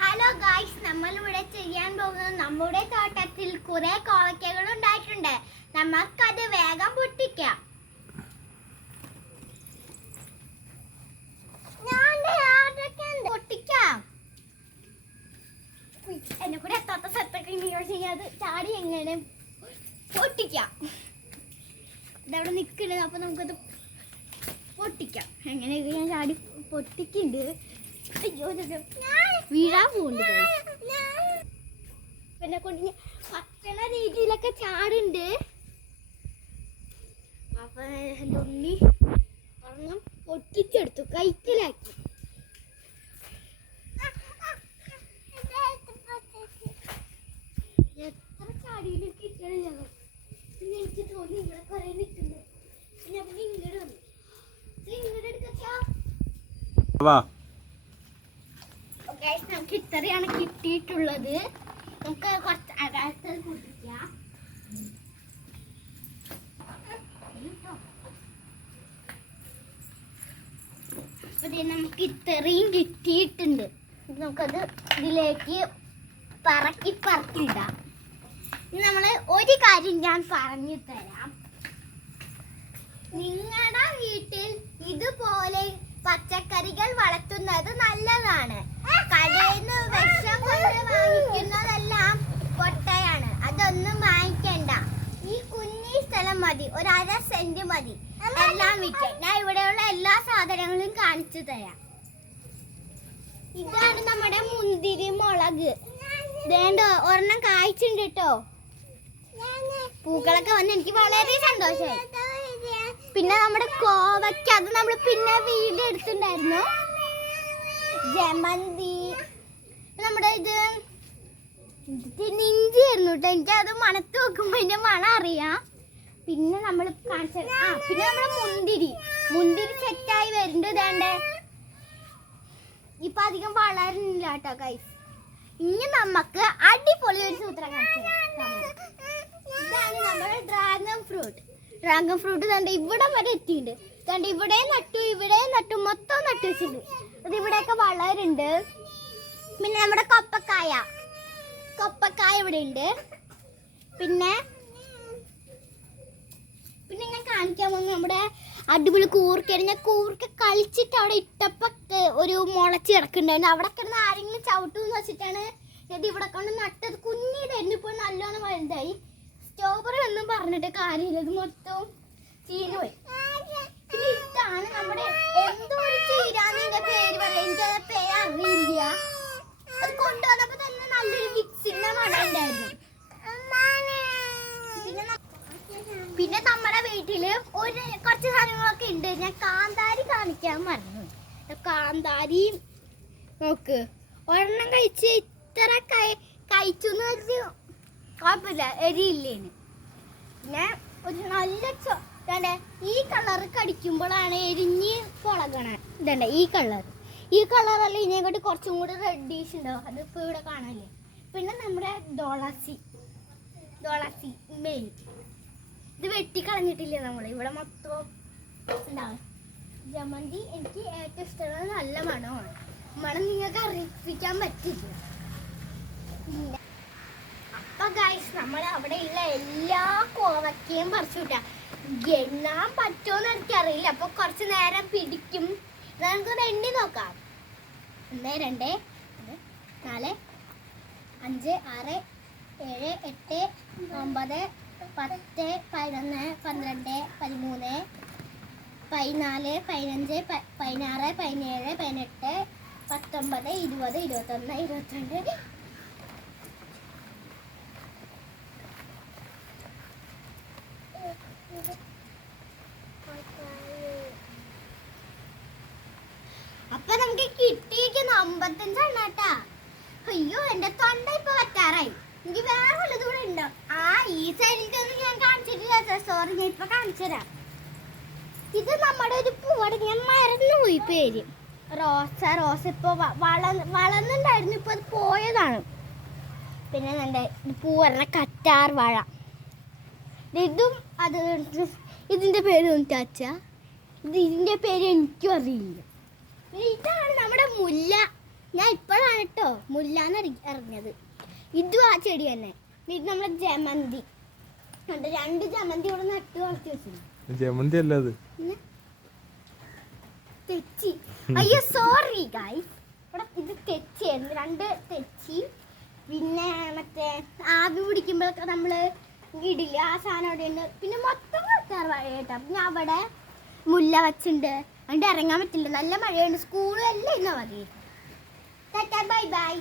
Hello guys, നമ്മളിവിടെ ചെയ്യാൻ പോകുന്നത് നമ്മുടെ തോട്ടത്തിൽ കുറെ കോവയ്ക്കകൾ ഉണ്ടായിട്ടുണ്ട്. നമുക്കത് വേഗം പൊട്ടിക്കാം. എന്നെ കൂടെ എത്താത്ത സ്ഥലത്തൊക്കെ ചെയ്യാത് ചാടി എങ്ങനെ പൊട്ടിക്കാം. ഇതവിടെ നിൽക്കുന്നത്, അപ്പൊ നമുക്കത് പൊട്ടിക്കാം. എങ്ങനെ ഞാൻ ചാടി പൊട്ടിക്കുന്നുണ്ട്. അയ്യോ, വീഴാൻ പോകുന്നുണ്ട്. പിന്നെ കൊണ്ട് പറ്റണ രീതിയിലൊക്കെ ചാടുണ്ട്. അപ്പൊ എൻ്റെ ഉണ്ണി ഒരെണ്ണം പൊട്ടിച്ചെടുത്തു, കൈക്കലാക്കി. എത്ര ചാടിയിലും കിട്ടണില്ല. പിന്നെ എനിക്ക് തോന്നി ഇവിടെ കുറെ നിൽക്കുന്നു. പിന്നെ പിന്നെ ഇങ്ങോട്ട് വന്നു. ഇങ്ങോട്ട് എടുക്കാ. നമുക്ക് ഇത്രയാണ് കിട്ടിയിട്ടുള്ളത്. നമുക്ക് കുറച്ച് അകത്ത് കൂട്ടിക്കാം. നമുക്ക് ഇത്രയും കിട്ടിയിട്ടുണ്ട്. നമുക്കത് ഇതിലേക്ക് പറക്കിയിടാം. നമ്മള് ഒരു കാര്യം ഞാൻ പറഞ്ഞു തരാം. നിങ്ങളുടെ വീട്ടിൽ ഇതുപോലെ പച്ചക്കറികൾ വളർത്തുന്നത് നല്ലതാണ്. കടയിൽ നിന്ന് വിഷം കൊണ്ട് വാങ്ങിക്കുന്നതെല്ലാം പൊട്ടയാണ്. അതൊന്നും വാങ്ങിക്കണ്ട. ഈ കുഞ്ഞി സ്ഥലം മതി, 1.5 സെന്റ് മതി എല്ലാം വിൽക്കാൻ. ഞാൻ ഇവിടെയുള്ള എല്ലാ സാധനങ്ങളും കാണിച്ചു തരാം. ഇതാണ് നമ്മുടെ മുന്തിരി മുളക്. വേണ്ട ഒരെണ്ണം കായ്ച്ചിട്ടുണ്ട് കേട്ടോ. പൂക്കളൊക്കെ വന്ന് എനിക്ക് വളരെ സന്തോഷമായി. പിന്നെ നമ്മുടെ കോവയ്ക്ക, അത് നമ്മൾ പിന്നെ വീടെടുത്തിട്ടുണ്ടായിരുന്നു. ജമന്തി, നമ്മുടെ ഇത് ഇഞ്ചി ആയിരുന്നു കേട്ടോ. എനിക്ക് അത് മണത്ത് വെക്കുമ്പോ അതിന്റെ മണം അറിയാം. പിന്നെ നമ്മൾ കാണിച്ച പിന്നെ നമ്മുടെ മുന്തിരി സെറ്റായി വരുന്നുണ്ട്. ഇതാണ്ട് ഇപ്പൊ അധികം വളരുന്നില്ല കേട്ടോ ഗൈസ്. ഇനി നമുക്ക് അടിപൊളി ഒരു സൂത്രം കാണിച്ചു. ഇതാണ് നമ്മുടെ ഡ്രാഗൺ ഫ്രൂട്ട്. കണ്ട് ഇവിടെ വരെ എത്തിയിട്ടുണ്ട്. കണ്ട് ഇവിടെ നട്ടു മൊത്തം നട്ടു വെച്ചിട്ടുണ്ട്. അത് ഇവിടെയൊക്കെ വളരുന്നുണ്ട്. പിന്നെ നമ്മുടെ കൊപ്പക്കായ ഇവിടെ ഉണ്ട്. പിന്നെ ഞാൻ കാണിക്കാൻ പോകുന്നത് നമ്മുടെ അടിപൊളി കൂർക്കയാണ്. ഞാൻ കൂർക്ക കളിച്ചിട്ട് അവിടെ ഇട്ടപ്പോ ഒരു മുളച്ച് കിടക്കുന്നുണ്ടായിരുന്നു. അവിടെ കിടന്ന് ആരെങ്കിലും ചവിട്ടുമെന്ന് വെച്ചിട്ടാണ് ഇത് ഇവിടെ കൊണ്ട് നട്ടത്. കുഞ്ഞിതായിരുന്നു, ഇപ്പോൾ നല്ലോണം വലുതായി. സ്ട്രോബെറി ഒന്നും പറഞ്ഞിട്ട് കാര്യമില്ല, ഇത് മൊത്തം ചീഞ്ഞു പോയി. പിന്നെ ഇതാണ് നമ്മുടെ എന്തോ ഒരു ചീരാന്നിന്റെ പേര് പറയാം, എനിക്കത് പേര് അറിയില്ല. അത് കൊണ്ടുവന്നപ്പോ തന്നെ നല്ലൊരു വിക്സിന്റെ മണം ഉണ്ടായിരുന്നു. പിന്നെ നമ്മുടെ വീട്ടില് കുറച്ച് സാധനങ്ങളൊക്കെ ഉണ്ട്. ഞാൻ കാന്താരി കാണിക്കാൻ മറന്നു. കാന്താരി നോക്ക്, ഒരെണ്ണം കഴിച്ച് ഇത്ര കഴിച്ചു എന്ന് വെച്ച് കുഴപ്പമില്ല, എരിയില്ലേന്. പിന്നെ ഒരു നല്ല ഈ കളർ കടിക്കുമ്പോഴാണ് എരിഞ്ഞ് പൊളകണേ. ഇതണ്ട ഈ കളറല്ല, ഇതിനെക്കൊണ്ട് കുറച്ചും കൂടി റെഡിഷ് ഉണ്ടാവും. അതിപ്പോൾ ഇവിടെ കാണാല്ലേ. പിന്നെ നമ്മുടെ തുളസി മെയിൻ, ഇത് വെട്ടിക്കളഞ്ഞിട്ടില്ല നമ്മൾ. ഇവിടെ മൊത്തം ഉണ്ടാവും. ജമന്തി എനിക്ക് ഏറ്റവും ഇഷ്ടമുള്ളത് നല്ല മണമാണ്. മണം നിങ്ങൾക്ക് അറിയിപ്പിക്കാൻ പറ്റില്ല. അപ്പൊ ഗൈസ്, നമ്മൾ അവിടെയുള്ള എല്ലാ കോവയ്ക്കയും പറിച്ചു വിട്ടാ. എണ്ണാൻ പറ്റുമോന്ന് എനിക്കറിയില്ല. അപ്പൊ കുറച്ച് നേരം പിടിക്കും. നമുക്കൊന്ന് എണ്ണി നോക്കാം. 1 2 4 5 6 7 8 9 10 11 12 13 14 15 16 17 18 19 20 21 22 അപ്പൊ നമുക്ക് കിട്ടിയിരിക്കുന്ന 55 എണ്ണാട്ടാ. അയ്യോ, എന്റെ തൊണ്ട ഇപ്പൊ വറ്റാറായി. എനിക്ക് വേറെ വല്ലതും കൂടെ ഉണ്ടോ? ഈ സൈഡിൽ ഞാൻ കാണിച്ചിട്ടില്ല. സോറി, ഞാൻ ഇപ്പൊ കാണിച്ചുതരാം. ഇത് നമ്മുടെ ഒരു പൂവാണ്, ഞാൻ മറന്നുപോയി പേര്. റോസ ഇപ്പൊ വളർന്നുണ്ടായിരുന്നു, ഇപ്പൊ അത് പോയതാണ്. പിന്നെ എൻ്റെ പൂ പറഞ്ഞ കറ്റാർ വാഴ. ഇതും അത് ഇതിന്റെ പേര് ഇതിന്റെ പേര് എനിക്കും അറിയില്ല. ഇതാണ് നമ്മുടെ മുല്ല. ഞാൻ ഇപ്പോഴാണ് കേട്ടോ മുല്ലാന്ന് അറിഞ്ഞത്. ഇതും ആ ചെടി തന്നെ. ഇത് നമ്മളെ ജമന്തി. 2 ജമന്തി ഇവിടെ നട്ട് വളർത്തി വെച്ചിട്ടുണ്ട്. ജമന്തി അല്ല അത്, തെച്ചി. അയ്യോ സോറി ഗൈസ്, ഇവിടെ ഇത് തെച്ചിയായിരുന്നു. 2 തെച്ചി. പിന്നെ മറ്റേ ആവി പിടിക്കുമ്പോഴൊക്കെ നമ്മള് ഇടില്ല, ആ സാധനം അവിടെ ഉണ്ട്. പിന്നെ മൊത്തം കേട്ടോ. പിന്നെ അവിടെ മുല്ല വച്ചിട്ടുണ്ട്. അതുകൊണ്ട് ഇറങ്ങാൻ പറ്റില്ല, നല്ല മഴയുണ്ട്. സ്കൂളെല്ലാം ഇന്നാ മതി. Bye bye.